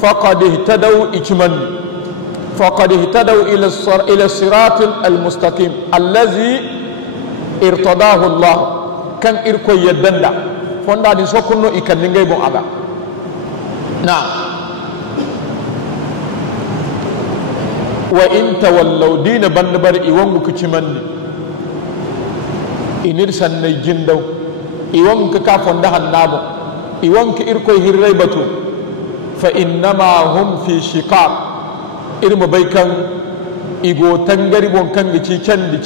faqad ihtadaw ikimandi فقد اهتدوا إلى الصراط المستقيم الذي ارتضاه الله كان إركو يدندا فوندا دي سوكنو إكن نغي بون أغا نعم وإن تولوا دين بندبر إيوانغو كتمني إنرسان نيجندو إيوانغو كافوندا هنابو إيوانغو إركو هريبتو فإنما هم في شقاق irma bai kan igo tangari bon kan gici candi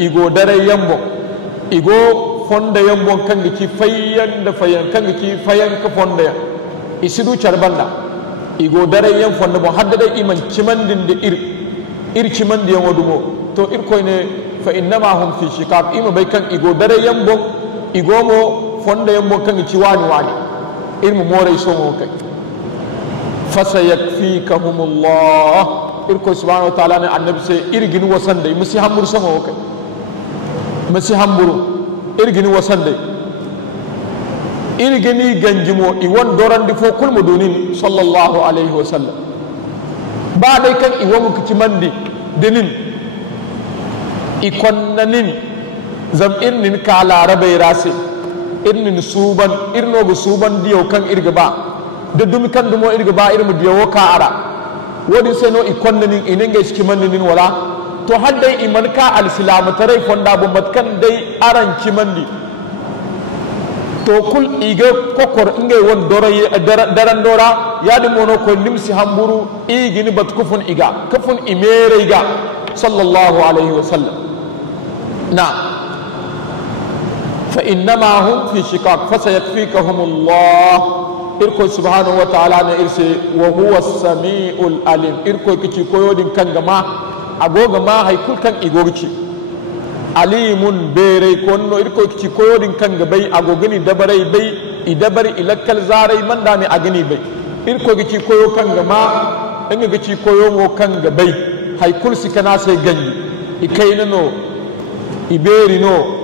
igo dare yambo igo fonda yambo kan gici fayan da fayan kan gici fayan ka fonda isidu charbanda igo dare yam fonda bon hadda dai iman cimandin da ir cimandi yan wadumo to ir koyne fa innama hum fi shiqaq ima bai kan igo dare yambo igo mo fonda yambo kan gici wani irmu more so mo kai fasayakfikahumullah irko subhanahu wa ta'ala ne annabi sai irgini wasande musi hamburu sama kai musi hamburu irgini wasande irgini ganjimo iwon dorandi fo kulmu dunin sallallahu alaihi wasallam ba dai kan iwon kici mandi denin ikonnanin zam irnin kala rabai rase irnin suban irno bu suban diyo kan irga ba da dumi kan dumo irga ba irmu diyo ka ara wodi seno ikonnanin ininga iskimannin wala to haddai iman ka al-islam tarai fonda bo matkan dai aran kimandi to kul iga kokor inga won doraye daran dora yadi mono ko nimsi hamburu igini bat kufun iga kufun imere iga sallallahu alaihi wasallam na fa innama hum fi shiqaq fasayakfikahumullah irko subhanahu wa ta'ala ne irse wa huwa as-sami'ul alim irko kici koyodin kanga ma agoga ma hay kulkan igorci alimun bere konno irko kici koyodin kanga bai agogani dabarai bai idabari ilakkal zarai manda ne agani bai irko kici koyo kanga ma inga kici koyo mo kanga bai hay kulsi kana sai ganyi ikaina no iberi no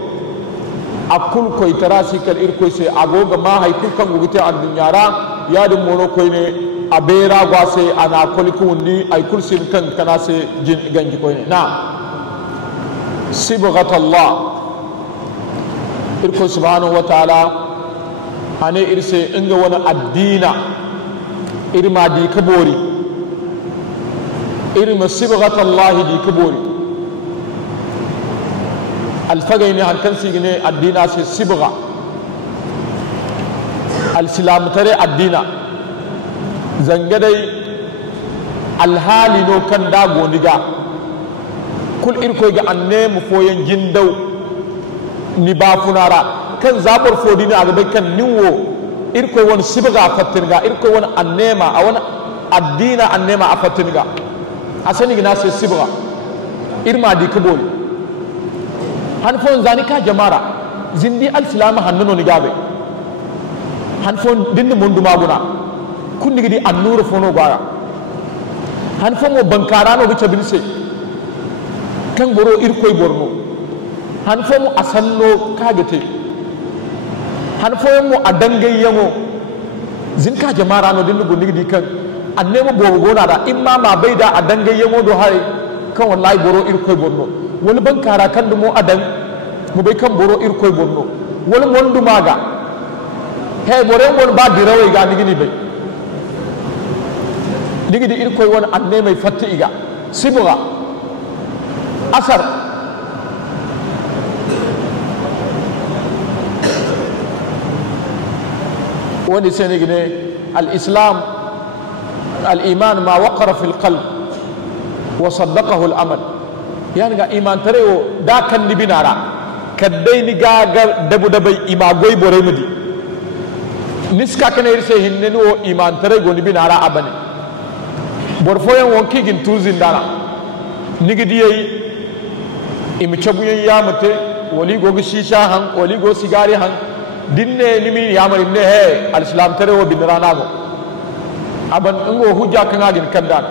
akul koy tarasi kal irko se agoga ma hay kul kan gugute an dunyara yadi mono koy ne abera gwa se ana koliku wundi ay kul sin kan kana se jin ganji koy ne na sibghat Allah irko subhanahu wa ta'ala ane irse inga wani addina irma di kabori irma sibghat Allah di kabori alfagaini hankan sigine addina se sibga al-islam tare addina zangadai alhali no kan da goniga kul irko ga anne mu foyen jindau ni ba funara kan zabar fodi ne aga kan niwo irko won sibga fatinga irko won annema a wani addina annema a fatinga asani gina sai sibga irma di kaboli han fon zani ka jamara zindi al-islam hannuno ni gabe han fon dinni mundu maguna kundi gidi annuru fono gwara han fon mo bankarano bi tabinse kan boro irkoy borno han fon mo asanno kagete han fon mo adangay yango zin ka jamara no dinni gondi gidi kan annemo bobo gona da imma ma baida adangay yango do hay kan wallahi boro irkoy borno wani bankara kan dumo adan mu bai kan boro irkoy borno wani mondu maga he bore won ba dirawai ga nigini bai nigidi irkoy won anne mai fatta iga sibura asar wani sai nigine al-islam al-iman ma waqara fil qalb wa saddaqahu al-amal yani ga iman tarewo da kan ni binara kaddai ni ga dabu dabai ima goy bore mudi niska kana irse hinne no iman tare go ni binara abane bor foyen won kigin tuzin dara nigidi yayi imi chabuyen yamate wali go shisha han wali go sigari han dinne nimi yamar ne he al-islam tare wo binara nago aban ngo hujja kan agin kandan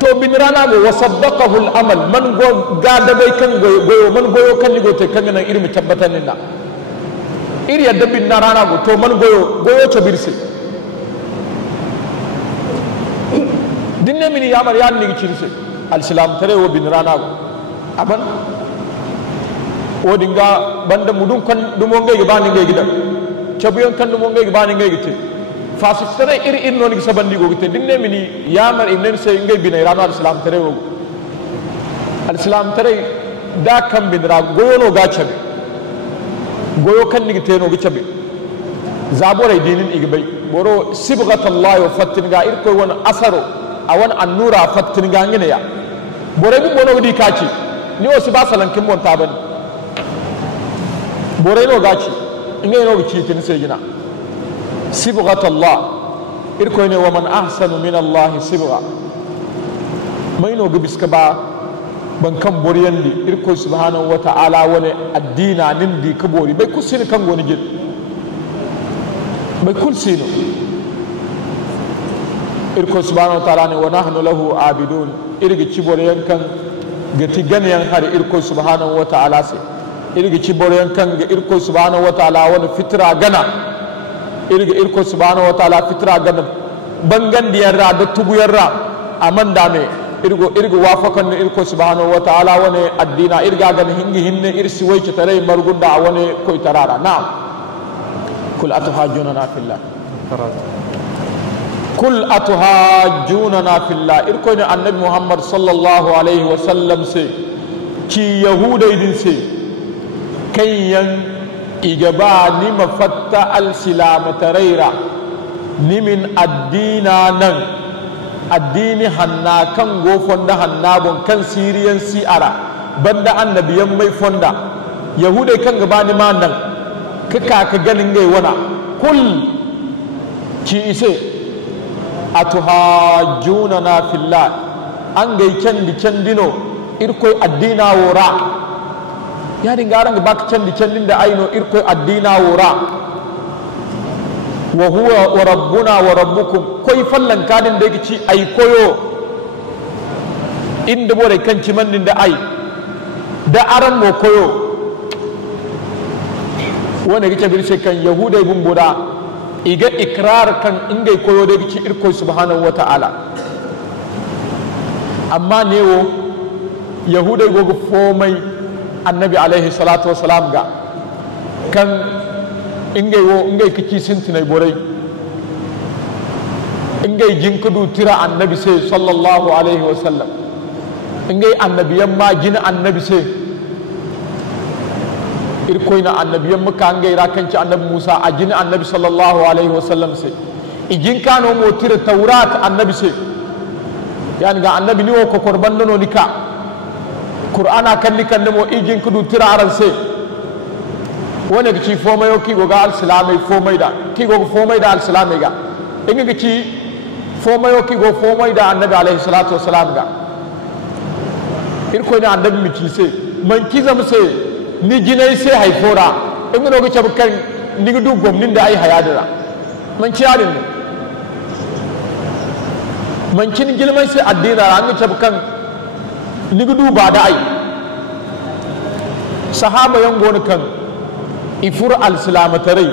to binirana go wasaddaqahu al-amal man go ga dabai kan goyo man goyo kan ni go te kan nan irmi tabbatan ninna iri yadda binirana go to man goyo to birse dinne mini yamar yan ni cirse al-islam tare wo binirana go aban wodinga banda mudun kan dumo ngai ba ni ngai gidan chabuyon kan dumo ngai ba ni ngai gite fasik tare iri non gi sabandi go gite dinne mini yamar imnen se ngai binay rano al-islam tare wo al-islam tare da kan binra goyo no ga chabe goyo kan ni gite no gi chabe zabore dinin igbai boro sibghatullah wa fatin ga irko won asaro awan annura fatin ga ngine ya bore bi bono di kaci ni o siba salan kin mon taban bore no gaci ngai no gi tin se gina sibghatullah irko ne wa man ahsanu min Allah sibgha mai no biska ba ban kan boriyandi irko subhanahu wa ta'ala wani addina nin di kabori bai kusin kan goni gid bai kulsino irko subhanahu wa ta'ala ne wa nahnu lahu abidun irgi ciboriyan kan gati ganiyan har irko subhanahu wa ta'ala sai irgi ciboriyan kan ga irko subhanahu wa ta'ala wani fitra gana irga irko subhanahu wa ta'ala fitra gana bangan diyarra da tubuyarra amanda me irgo wafakan ne irko subhanahu wa ta'ala wani addina irga gana hingi hinne irsi wai tare margunda wani koi tarara na'am kul atuhajjuna fillah kul atuhajjuna fillah irko ne annabi muhammad sallallahu alaihi wa sallam se ki yahudai din se kayyan igaba ni mafatta al-silamataraira ni min addina nan addini hanna kan go fonda hannabon kan siriyan si'ara banda annabiyan mai fonda yahudai kan gaba ni ma nan kaka ka ganin gai wana kul ki ise atuhajjuna na fillah an gai candino irkoi addina wora ya dingaran bak candin da aino irkoi addina wora wa huwa wa rabbuna wa rabbukum koi fallan kadin da yake ci ai koyo inda bore kan ci mannin da ai da aran mo koyo wanda yake birse kan yahudai bumbuda iga ikrar kan ingai koyo da yake irkoi subhanahu wataala amma newo yahudai gogo fomai annabi alaihi salatu wasalam ga kan ingai kici sintinai borai ingai jinkudu tira annabi sai sallallahu alaihi wasallam ingai annabiyan ma gina annabi sai irkoina annabiyan muka ingai rakanci annabi musa a gina annabi sallallahu alaihi wasallam sai igin kano mo tira taurat annabi sai yani ga annabi ni wo ko korban no nika qur'ana kan nikan mo ijin kudu tiraran se wone ga ci fo mayo ki go ga al-islamai fo mai da ki go fo mai da al-islamai ga inga ga ci fo mayo ki go fo mai da annabi alaihi salatu wassalam ga irko ni annabi mi ci se man ki zam se ni jinai se haifora inga no ga ci kan ni ga du gomnin da ai hayadira man ci yarin man kin gilman sai addina an ga ci kan ni ga du ba da ai sahaba yan goni kan ifur al-silamatarai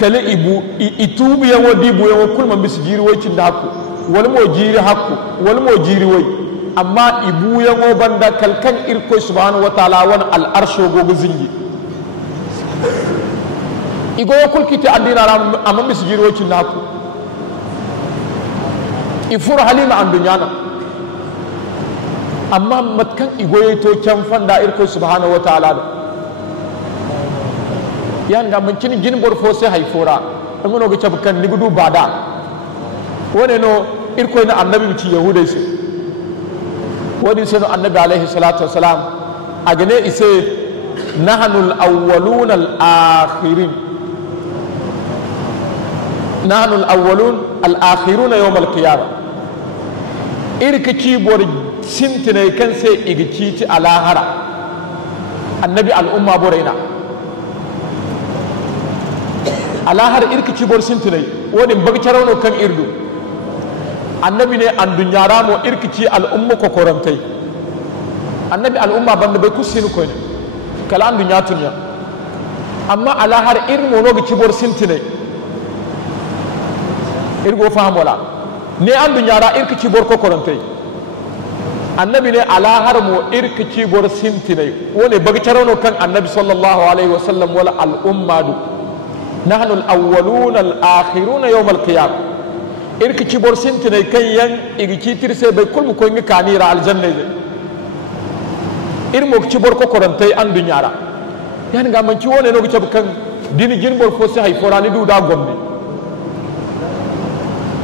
kale ibu itubu yawo dibu yawo kulman bis jiri wai cin da haku wal mo jiri haku wal mo jiri wai amma ibu yawo banda kalkan irko subhanahu wataala wan al-arsho gogo zingi igo kulkiti andina amma bis jiri wai cin da haku ifur halima an dunyana amma matkan igoye to can fanda irko subhanahu wataala da yan ga mun kin gin borfo sai haifora ngono ga tabkan ni gudu bada wone no irko na annabi ci yahudai sai wani sai annabi alaihi salatu wasalam agane ise nahnul awwalun al akhirin nahnul awwalun al akhiruna yawm al qiyamah irka ci bor sintinai kan sai igici ci alahara annabi al'umma boraina alahara irka ci bor sintinai wani bagcarano kan irdu annabi ne an dunyara mo irka ci al'umma kokorantai annabi al'umma banda bai kusinu ko ne kala an dunya tunya amma alahara irmo no ga ci bor sintinai irgo fahamola ne an dunyara irka ci bor kokorantai annabi ne ala har mo irkici bor sintinai wone bagcarano kan annabi sallallahu alaihi wasallam wala al ummadu nahnu al awwaluna al akhiruna yawm al qiyam irkici bor sintinai kan yan igici tirse bai kulmu ko ngi kanira al janna de irmo ci bor ko korantai an dunyara yani ga man ci wone no ci kan dini jin bor fo sai forani du da gombe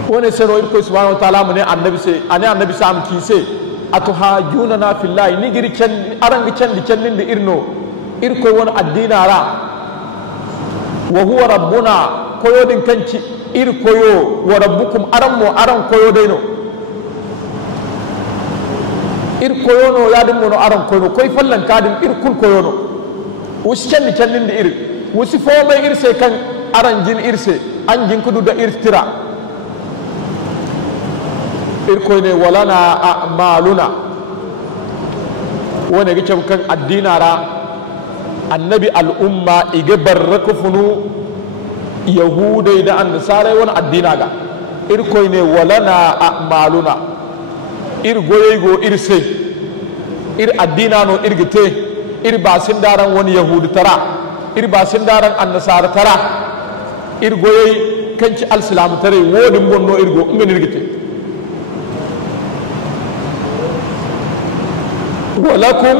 wone sero irko subhanahu wa ta'ala mun annabi sai annabi sam ki sai atuhajunana fillahi nigiri can arangi candi candinde irno irko won addinara wa huwa rabbuna koyodin kanci irkoyo wa rabbukum aranmo aran koyodayno irkoyono yadinmono aran koyno koy fallan kadin irkul koyono wusi candi candinde ir wusi fomay irse kan aran jin irse an jinkududa irtira irkoyne walana a'maluna wone gi cew kan addinara annabi al'umma ige barraku funu yahudai da annasara wani addina ga irkoyne walana a'maluna ir goyego irse ir addina no irgite ir basin daran wani yahudu tara ir basin daran annasara tara ir goyey kanci al-islam tare wodin bonno irgo ngen irgite walakum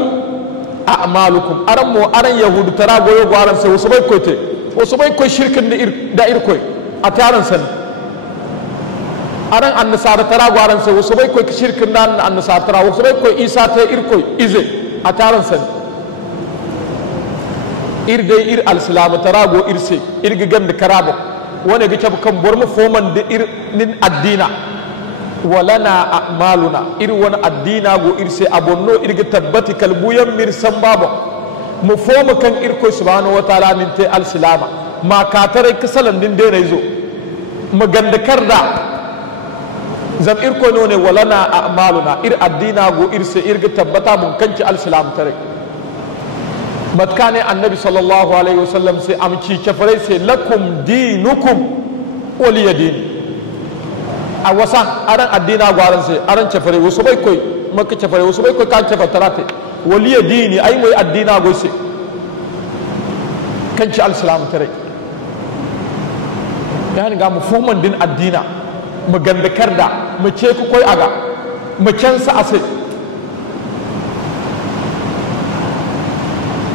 a'malukum aran yahudu tara goyo gwaran sai wasu bai koite wasu bai koi shirkin da irkoi a taron san aran annasara tara gwaran sai wasu bai koi shirkin da annasara tara wasu bai koi isa ta irkoi ize a taron san ir dai ir al-islam tara go irse irga ganda karabo wani ga cabu kan bormu foman da ir nin addina walana a'maluna ir wani addina go irse abonno irga tabbati kalbuyan mirsan babo mu foma kan irko subhanahu wataala min te al-silama ma katare kasalan din de rezo maganda karda zam irko no ne walana a'maluna ir addina go irse irga tabbata mun kanci al-silam tare matkane annabi sallallahu alaihi wasallam sai amci kafare sai lakum dinukum waliya dini a wasa aran addina gwaran sai aran kafare wasu bai koi maka kafare wasu bai koi kan kafa tarate waliya dini ai mai addina go sai kanci al-islam tare yani ga mu fuman din addina mu gandakar da mu ce ku koi aga mu cansa ase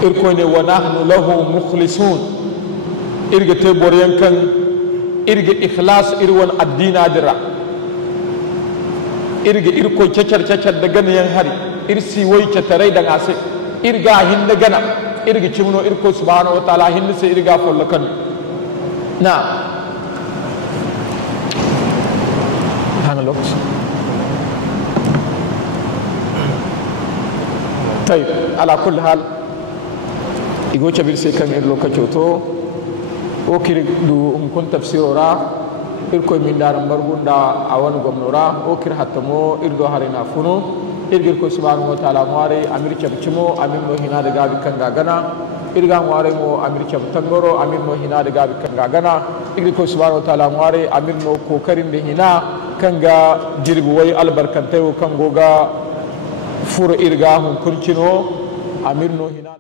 irkoyne wa nahnu lahu mukhlisun irga te boryan kan irga ikhlas irwan addina dira irga irko cacar da gana yan hari irsi wai catarai da ngase irga hinda gana irga cimno irko subhanahu wa ta'ala hinda sai irga follakan na hana lokaci طيب على كل حال igo cabir sai kan ir lokaci to o kiri du kun tafsirora irko min daram bargunda awan gomnora o kir hatamo irdo harina funo irgir ko subhanahu wa ta'ala ngware amir cabcimo amir no hina daga bikan gagana irga ngware mo amir cabtangoro amir no hina daga bikan gagana irgir ko subhanahu wa ta'ala ngware amir no kokarin da hina kanga jirbu wai albarkantai kan goga fur irga hun kuncino amir no hina